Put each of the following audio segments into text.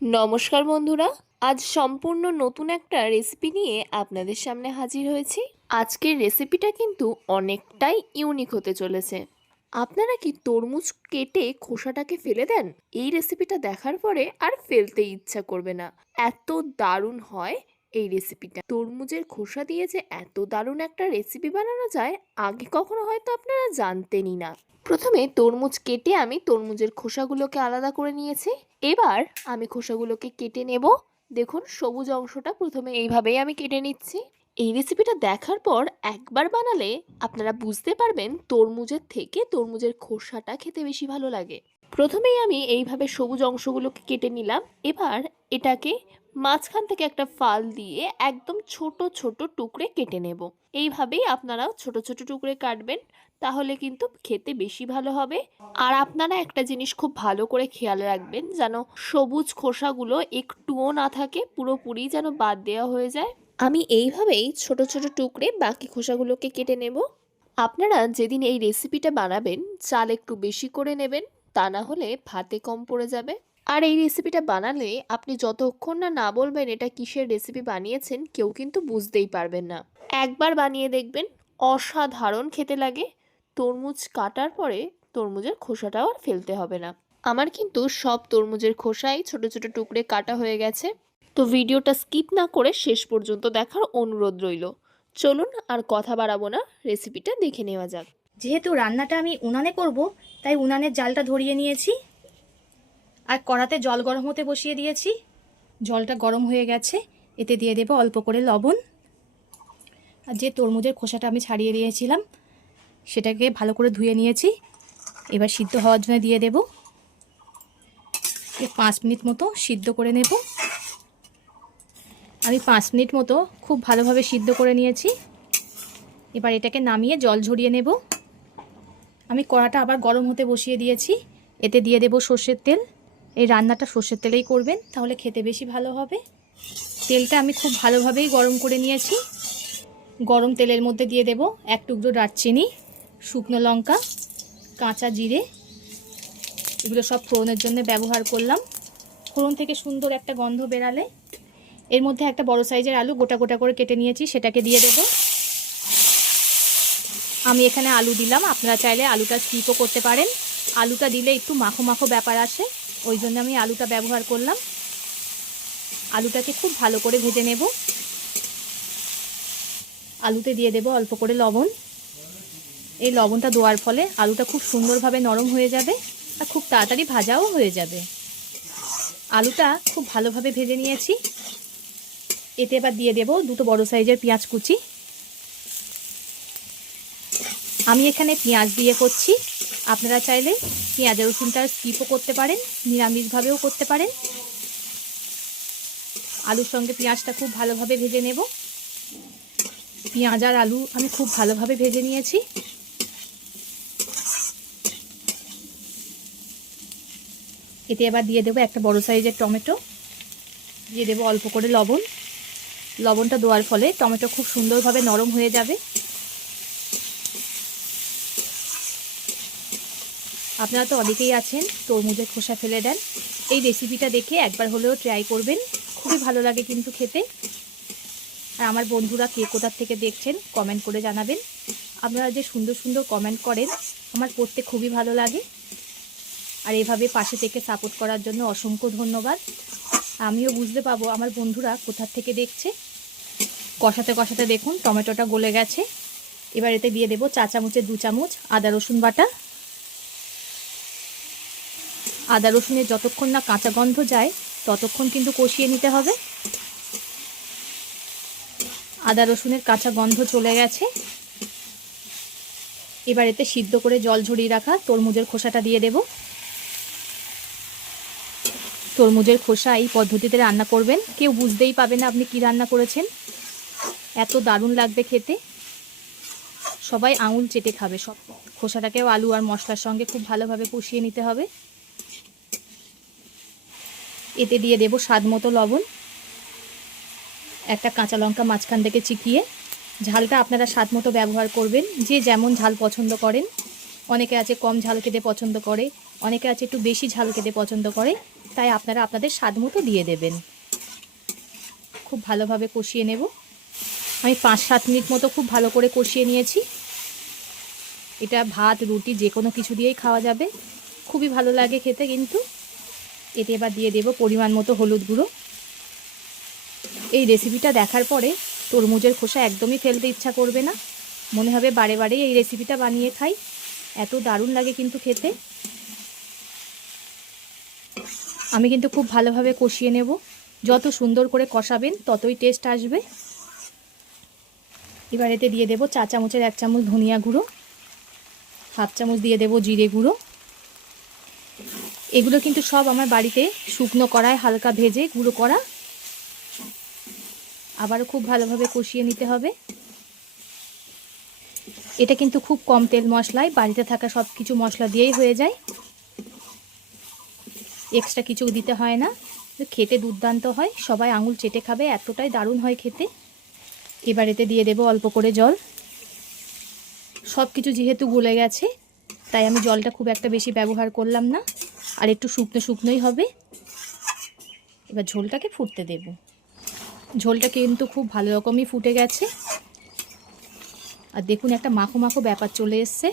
নমস্কার বন্ধুরা, আজ সম্পূর্ণ নতুন একটা রেসিপি নিয়ে আপনাদের সামনে হাজির হয়েছি। আজকের রেসিপিটা কিন্তু অনেকটাই ইউনিক হতে চলেছে। আপনারা কি তরমুজ কেটে খোসাটাকে ফেলে দেন? এই রেসিপিটা দেখার পরে আর ফেলতে ইচ্ছা করবে না, এত দারুণ হয় এই রেসিপিটা। তরমুজের খোসা দিয়ে যে এত দারুণ একটা রেসিপি বানানো যায়, আগে কখনো হয়তো আপনারা জানতেনই না। প্রথমে তরমুজ কেটে আমি তরমুজের খোসাগুলোকে আলাদা করে নিয়েছি। এবার আমি খোসাগুলোকে কেটে নেব। দেখুন, সবুজ অংশটা প্রথমে এইভাবেই আমি কেটে নিচ্ছি। এই রেসিপিটা দেখার পর একবার বানালে আপনারা বুঝতে পারবেন তরমুজের থেকে তরমুজের খোসাটা খেতে বেশি ভালো লাগে। প্রথমেই আমি এইভাবে সবুজ অংশগুলোকে কেটে নিলাম। এবার এটাকে মাঝখান থেকে একটা ফাল দিয়ে একদম ছোট ছোট টুকরে কেটে নেব। এইভাবেই আপনারাও ছোট ছোট টুকরে কাটবেন, তাহলে কিন্তু খেতে বেশি ভালো হবে। আর আপনারা একটা জিনিস খুব ভালো করে খেয়াল রাখবেন, যেন সবুজ খোসাগুলো একটুও না থাকে, পুরোপুরি যেন বাদ দেওয়া হয়ে যায়। আমি এইভাবেই ছোট ছোট টুকরে বাকি খোসাগুলোকে কেটে নেব। আপনারা যেদিন এই রেসিপিটা বানাবেন, চাল একটু বেশি করে নেবেন, তা না হলে ভাতে কম পড়ে যাবে। আর এই রেসিপিটা বানালে আপনি যতক্ষণ না না বলবেন এটা কিসের রেসিপি বানিয়েছেন, কেউ কিন্তু বুঝতেই পারবেন না। একবার বানিয়ে দেখবেন, অসাধারণ খেতে লাগে। তরমুজ কাটার পরে তরমুজের খোসাটাও আর ফেলতে হবে না। আমার কিন্তু সব তরমুজের খোসাই ছোট ছোট টুকরে কাটা হয়ে গেছে। তো ভিডিওটা স্কিপ না করে শেষ পর্যন্ত দেখার অনুরোধ রইল। চলুন আর কথা বাড়াবো না, রেসিপিটা দেখে নেওয়া যাক। যেহেতু রান্নাটা আমি উনানে করব, তাই উনানের জালটা ধরিয়ে নিয়েছি আর কড়াতে জল গরম হতে বসিয়ে দিয়েছি। জলটা গরম হয়ে গেছে, এতে দিয়ে দেব অল্প করে লবণ। আর যে তরমুজের খোসাটা আমি ছাড়িয়ে দিয়েছিলাম সেটাকে ভালো করে ধুয়ে নিয়েছি। এবার সিদ্ধ হওয়ার জন্য দিয়ে দেব। 5 মিনিট মতো সিদ্ধ করে নেব। আমি 5 মিনিট মতো খুব ভালোভাবে সিদ্ধ করে নিয়েছি। এবার এটাকে নামিয়ে জল ঝরিয়ে নেব। আমি কড়াটা আবার গরম হতে বসিয়ে দিয়েছি, এতে দিয়ে দেব সর্ষের তেল। এই রান্নাটা সর্ষের তেলেই করবেন, তাহলে খেতে বেশি ভালো হবে। তেলটা আমি খুব ভালোভাবেই গরম করে নিয়েছি। গরম তেলের মধ্যে দিয়ে দেব 1 টুকরো দারচিনি, শুকনো লঙ্কা, কাঁচা জিরে। এগুলো সব ফোড়নের জন্য ব্যবহার করলাম। ফোড়ন থেকে সুন্দর একটা গন্ধ বেরালে এর মধ্যে একটা বড় সাইজের আলু গোটা গোটা করে কেটে নিয়েছি, সেটাকে দিয়ে দেব। আমি এখানে আলু দিলাম, আপনারা চাইলে আলুটা স্কিপও করতে পারেন। আলুটা দিলে একটু মাখো মাখো ব্যাপার আসে, ওই জন্য আমি আলুটা ব্যবহার করলাম। আলুটাকে খুব ভালো করে ভেজে নেব। আলুতে দিয়ে দেব অল্প করে লবণ। এই লবণটা দেওয়ার ফলে আলুটা খুব সুন্দরভাবে নরম হয়ে যাবে আর খুব তাড়াতাড়ি ভাজাও হয়ে যাবে। আলুটা খুব ভালোভাবে ভেজে নিয়েছি। এতে এবার দিয়ে দেব 2টো বড় সাইজের পেঁয়াজ কুচি। আমি এখানে পেঁয়াজ দিয়ে করছি, আপনারা চাইলে পেঁয়াজ রসুনটা স্কিপও করতে পারেন, নিরামিষভাবেও করতে পারেন। আলুর সঙ্গে পেঁয়াজটা খুব ভালোভাবে ভেজে নেব। পেঁয়াজ আর আলু আমি খুব ভালোভাবে ভেজে নিয়েছি। এতে এবার দিয়ে দেবো একটা বড় সাইজের টমেটো। দিয়ে দেবো অল্প করে লবণ। লবণটা দেওয়ার ফলে টমেটো খুব সুন্দরভাবে নরম হয়ে যাবে। আপনারা তো অনেকেই আছেন তরমুজের খোসা ফেলে দেন, এই রেসিপিটা দেখে একবার হলেও ট্রাই করবেন, খুবই ভালো লাগে কিন্তু খেতে। আর আমার বন্ধুরা কে কোথার থেকে দেখছেন কমেন্ট করে জানাবেন। আপনারা যে সুন্দর সুন্দর কমেন্ট করেন আমার পড়তে খুবই ভালো লাগে। আর এভাবে পাশে থেকে সাপোর্ট করার জন্য অসংখ্য ধন্যবাদ। আমিও বুঝতে পাবো আমার বন্ধুরা কোথার থেকে দেখছে। কষাতে কষাতে দেখুন টমেটোটা গলে গেছে। এবার এতে দিয়ে দেবো 4 চামচের 2 চামচ আদা রসুন বাটা। আদা রসুনের যতক্ষণ না কাঁচা গন্ধ যায় ততক্ষণ কিন্তু কষিয়ে নিতে হবে। আদা রসুনের কাঁচা গন্ধ চলে গেছে। এবার এতে সিদ্ধ করে জল ঝরিয়ে রাখা তরমুজের খোসাটা দিয়ে দেব। তরমুজের খোসা এই পদ্ধতিতে রান্না করবেন, কেউ বুঝতেই পাবে না আপনি কি রান্না করেছেন, এত দারুণ লাগবে খেতে। সবাই আঙুল চেটে খাবে। সব খোসাটাকেও আলু আর মশলার সঙ্গে খুব ভালোভাবে কষিয়ে নিতে হবে। এতে দিয়ে দেব স্বাদ মতো লবণ, একটা কাঁচা লঙ্কা মাঝখান থেকে চিকিয়ে। ঝালটা আপনারা স্বাদ মতো ব্যবহার করবেন, যে যেমন ঝাল পছন্দ করেন। অনেকে আছে কম ঝাল খেতে পছন্দ করে, অনেকে আছে একটু বেশি ঝাল খেতে পছন্দ করে, তাই আপনারা আপনাদের স্বাদ মতো দিয়ে দেবেন। খুব ভালোভাবে কষিয়ে নেব। আমি 5-7 মিনিট মতো খুব ভালো করে কষিয়ে নিয়েছি। এটা ভাত, রুটি যে কোনো কিছু দিয়েই খাওয়া যাবে, খুবই ভালো লাগে খেতে। কিন্তু এতে এবার দিয়ে দেব পরিমাণ মতো হলুদ গুঁড়ো। এই রেসিপিটা দেখার পরে তরমুজের খোসা একদমই ফেলতে ইচ্ছা করবে না, মনে হবে বারে বারে এই রেসিপিটা বানিয়ে খাই, এত দারুণ লাগে কিন্তু খেতে। আমি কিন্তু খুব ভালোভাবে কষিয়ে নেব, যত সুন্দর করে কষাবেন ততই টেস্ট আসবে। এবার এতে দিয়ে দেব 4 চামচের 1 চামচ ধনিয়া গুঁড়ো, 1/2 চামচ দিয়ে দেব জিরে গুঁড়ো। এগুলো কিন্তু সব আমার বাড়িতে শুকনো কড়ায় হালকা ভেজে গুঁড়ো করা। আবারও খুব ভালোভাবে কষিয়ে নিতে হবে। এটা কিন্তু খুব কম তেল মশলায় বাড়িতে থাকা সব কিছু মশলা দিয়েই হয়ে যায়, এক্সট্রা কিছু দিতে হয় না। খেতে দুর্দান্ত হয়, সবাই আঙুল চেটে খাবে, এতটাই দারুণ হয় খেতে। এবার এতে দিয়ে দেব অল্প করে জল। সব কিছু যেহেতু গলে গেছে তাই আমি জলটা খুব একটা বেশি ব্যবহার করলাম না, আর একটু শুকনো শুকনোই হবে। এবার ঝোলটাকে ফুটতে দেব। ঝোলটা কিন্তু খুব ভালো রকমই ফুটে গেছে, আর দেখুন একটা মাখো মাখো ব্যাপার চলে এসছে।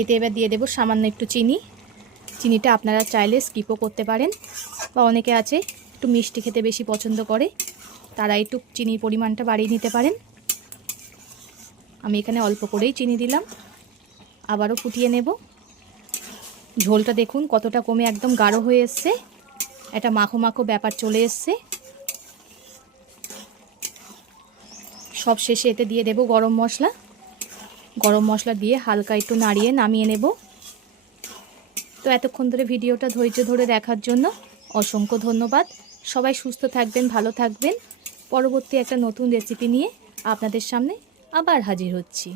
এতে এবার দিয়ে দেব সামান্য একটু চিনি। চিনিটা আপনারা চাইলে স্কিপও করতে পারেন, বা অনেকে আছে একটু মিষ্টি খেতে বেশি পছন্দ করে, তারা একটু চিনির পরিমাণটা বাড়িয়ে নিতে পারেন। আমি এখানে অল্প করেই চিনি দিলাম। আবারও ফুটিয়ে নেব। ঝোলটা দেখুন কতটা কমে একদম গাঢ় হয়ে এসছে, একটা মাখো মাখো ব্যাপার চলে এসছে। সব শেষে এতে দিয়ে দেব গরম মশলা। গরম মশলা দিয়ে হালকা একটু নাড়িয়ে নামিয়ে নেব। তো এতক্ষণ ধরে ভিডিওটা ধৈর্য ধরে দেখার জন্য অসংখ্য ধন্যবাদ। সবাই সুস্থ থাকবেন, ভালো থাকবেন। পরবর্তী একটা নতুন রেসিপি নিয়ে আপনাদের সামনে আবার হাজির হচ্ছি।